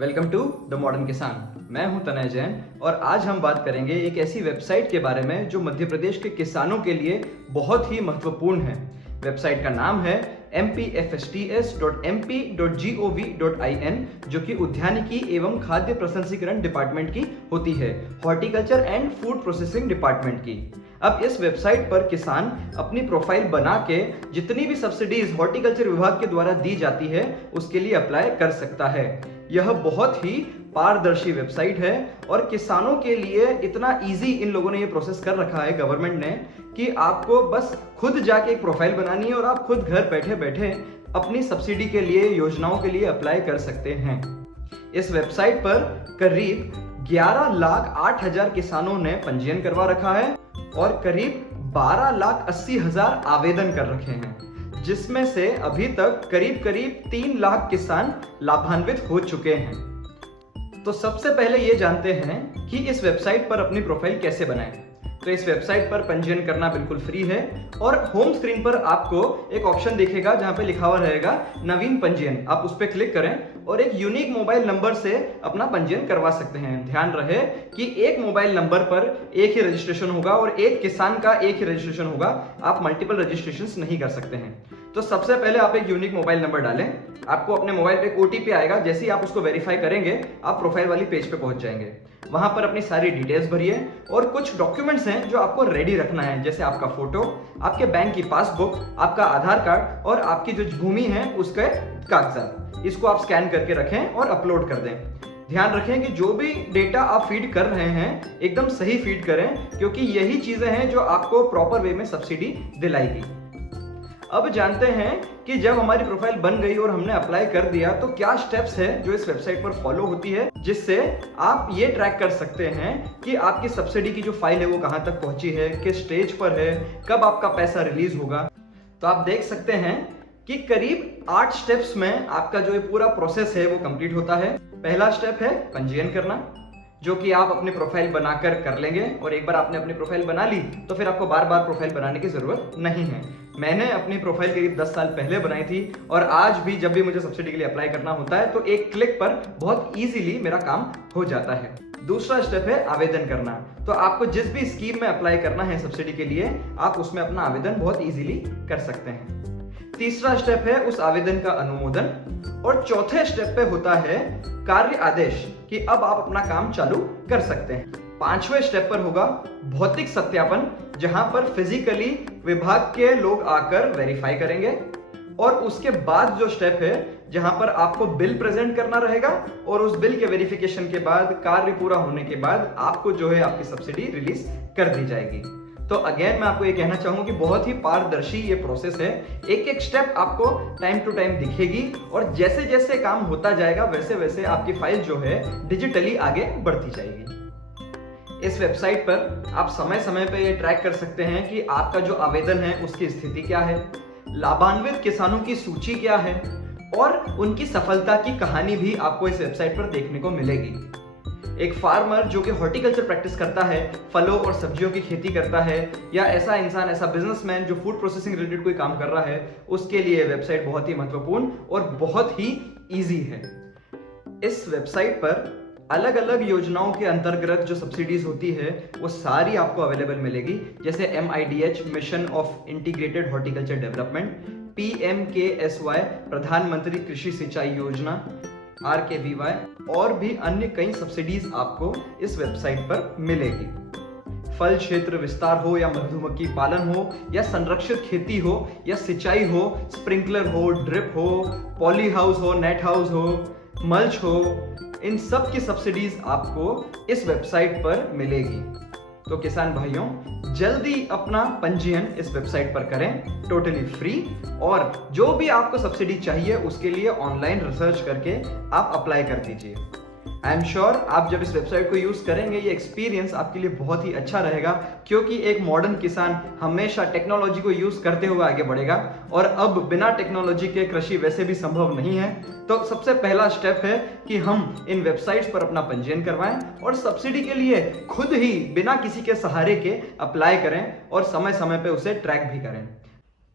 Welcome to the modern किसान। मैं हूं तनय जैन और आज हम बात करेंगे एक ऐसी वेबसाइट के बारे में जो मध्य प्रदेश के किसानों के लिए बहुत ही महत्वपूर्ण है। वेबसाइट का नाम है mpfsts.mp.gov.in जो कि उद्यानिकी एवं खाद्य प्रसंस्करण डिपार्टमेंट की होती है, horticulture and food processing department की। अब इस वेबसाइट पर किसान अपनी प्रोफाइल बना के जितनी भी सब्सिडीज हॉर्टिकल्चर विभाग के द्वारा दी जाती है उसके लिए अप्लाई कर सकता है। यह बहुत ही पारदर्शी वेबसाइट है और किसानों के लिए इतना इजी इन लोगों ने ये प्रोसेस कर रखा है गवर्नमेंट ने कि आपको बस खुद जाके एक प्रोफाइल बनानी है और आप खुद घर बैठे बैठे अपनी सब्सिडी के लिए, योजनाओं के लिए अप्लाई कर सकते हैं। इस वेबसाइट पर करीब 11,08,000 किसानों ने पंजीयन करवा रखा है और करीब 12,80,000 आवेदन कर रखे हैं, जिसमें से अभी तक करीब 3 लाख किसान लाभान्वित हो चुके हैं। तो सबसे पहले ये जानते हैं कि इस वेबसाइट पर अपनी प्रोफाइल कैसे बनाएं। तो इस वेबसाइट पर पंजीयन करना बिल्कुल फ्री है और होम स्क्रीन पर आपको एक ऑप्शन दिखेगा जहां पे लिखा हुआ रहेगा नवीन पंजीयन। आप उस पर क्लिक करें और एक यूनिक मोबाइल नंबर से अपना पंजीयन करवा सकते हैं। ध्यान रहे कि एक मोबाइल नंबर पर एक ही रजिस्ट्रेशन होगा और एक किसान का एक ही रजिस्ट्रेशन होगा, आप मल्टीपल रजिस्ट्रेशंस नहीं कर सकते हैं। तो सबसे पहले आप एक यूनिक मोबाइल नंबर डालें, आपको अपने मोबाइल पे एक ओटीपी आएगा। जैसे ही आप उसको वेरीफाई करेंगे आप प्रोफाइल वाली पेज पे पहुंच जाएंगे। वहां पर अपनी सारी डिटेल्स भरिए और कुछ डॉक्यूमेंट्स हैं जो आपको रेडी रखना है, जैसे आपका फोटो, आपके बैंक की पासबुक, आपका आधार कार्ड और आपकी जो भूमि है उसके कागजात। इसको आप स्कैन करके रखें और अपलोड कर दें। ध्यान रखें कि जो भी डेटा आप फीड कर रहे हैं एकदम सही फीड करें, क्योंकि यही चीजें हैं जो आपको प्रॉपर वे में सब्सिडी दिलाएगी। अब जानते हैं कि जब हमारी प्रोफाइल बन गई और हमने अप्लाई कर दिया तो क्या स्टेप्स है जो इस वेबसाइट पर फॉलो होती है, जिससे आप ये ट्रैक कर सकते हैं कि आपकी सब्सिडी की जो फाइल है वो कहां तक पहुंची है, किस स्टेज पर है, कब आपका पैसा रिलीज होगा। तो आप देख सकते हैं कि करीब 8 स्टेप्स में आपका जो ये पूरा प्रोसेस है वो कंप्लीट होता है। पहला स्टेप है पंजीयन करना, जो कि आप अपनी प्रोफाइल बनाकर कर लेंगे और एक बार आपने अपनी प्रोफाइल बना ली तो फिर आपको बार बार प्रोफाइल बनाने की जरूरत नहीं है। मैंने अपनी प्रोफाइल करीब 10 साल पहले बनाई थी और आज भी जब भी मुझे सब्सिडी के लिए अप्लाई करना होता है तो एक क्लिक पर बहुत इजीली मेरा काम हो जाता है। दूसरा स्टेप है आवेदन करना। तो आपको जिस भी स्कीम में अप्लाई करना है सब्सिडी के लिए, आप उसमें अपना आवेदन बहुत इजीली कर सकते हैं। तीसरा स्टेप है उस आवेदन का अनुमोदन और चौथे स्टेप पे होता है कार्य आदेश कि अब आप अपना काम चालू कर सकते हैं। 5वें स्टेप पर होगा भौतिक सत्यापन, जहां पर फिजिकली विभाग के लोग आकर वेरीफाई करेंगे और उसके बाद जो स्टेप है जहां पर आपको बिल प्रेजेंट करना रहेगा और उस बिल के वेरिफिकेशन के बाद, कार्य पूरा होने के बाद आपको जो है आपकी सब्सिडी रिलीज कर दी जाएगी। तो अगेन मैं आपको ये कहना चाहूंगा कि बहुत ही पारदर्शी ये प्रोसेस है। एक एक स्टेप आपको टाइम टू टाइम दिखेगी और जैसे जैसे काम होता जाएगा वैसे वैसे आपकी फाइल जो है डिजिटली आगे बढ़ती जाएगी। इस वेबसाइट पर आप समय समय पर ये ट्रैक कर सकते हैं कि आपका जो आवेदन है उसकी स्थिति क्या है, लाभान्वित किसानों की सूची क्या है और उनकी सफलता की कहानी भी आपको इस वेबसाइट पर देखने को मिलेगी। एक फार्मर जो कि हॉर्टिकल्चर प्रैक्टिस करता है, फलों और सब्जियों की खेती करता है, या ऐसा इंसान, ऐसा बिजनेसमैन जो फूड प्रोसेसिंग रिलेटेड कोई काम कर रहा है, उसके लिए वेबसाइट बहुत ही महत्वपूर्ण और बहुत ही इजी है। इस वेबसाइट पर अलग अलग योजनाओं के अंतर्गत जो सब्सिडीज होती है वो सारी आपको अवेलेबल मिलेगी, जैसे MIDH mission of integrated horticulture development, PMKSY प्रधानमंत्री कृषि सिंचाई योजना, RKVY और भी अन्य कई सब्सिडीज आपको इस वेबसाइट पर मिलेगी। फल क्षेत्र विस्तार हो या मधुमक्खी पालन हो या संरक्षित खेती हो या सिंचाई हो, स्प्रिंकलर हो, ड्रिप हो, पॉली हाउस हो, नेट हाउस हो, मल्च हो, इन सब की सब्सिडीज आपको इस वेबसाइट पर मिलेगी। तो किसान भाइयों, जल्दी अपना पंजीयन इस वेबसाइट पर करें, टोटली फ्री, और जो भी आपको सब्सिडी चाहिए उसके लिए ऑनलाइन रिसर्च करके आप अप्लाई कर दीजिए। आई एम श्योर आप जब इस वेबसाइट को यूज करेंगे ये एक्सपीरियंस आपके लिए बहुत ही अच्छा रहेगा, क्योंकि एक मॉडर्न किसान हमेशा टेक्नोलॉजी को यूज करते हुए आगे बढ़ेगा और अब बिना टेक्नोलॉजी के कृषि वैसे भी संभव नहीं है। तो सबसे पहला स्टेप है कि हम इन वेबसाइट्स पर अपना पंजीयन करवाएं और सब्सिडी के लिए खुद ही बिना किसी के सहारे के अप्लाई करें और समय समय पे उसे ट्रैक भी करें।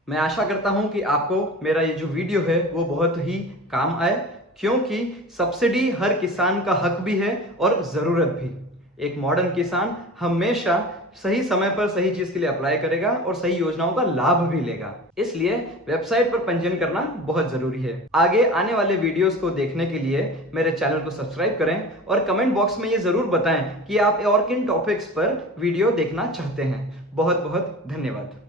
मैं आशा करता हूं कि आपको मेरा ये जो वीडियो है वो बहुत ही काम आए। क्योंकि सब्सिडी हर किसान का हक भी है और ज़रूरत भी। एक मॉडर्न किसान हमेशा सही समय पर सही चीज के लिए अप्लाई करेगा और सही योजनाओं का लाभ भी लेगा। इसलिए वेबसाइट पर पंजीयन करना बहुत जरूरी है। आगे आने वाले वीडियोस को देखने के लिए मेरे चैनल को सब्सक्राइब करें और कमेंट बॉक्स में ये जरूर बताएं कि आप और किन टॉपिक्स पर वीडियो देखना चाहते हैं। बहुत बहुत धन्यवाद।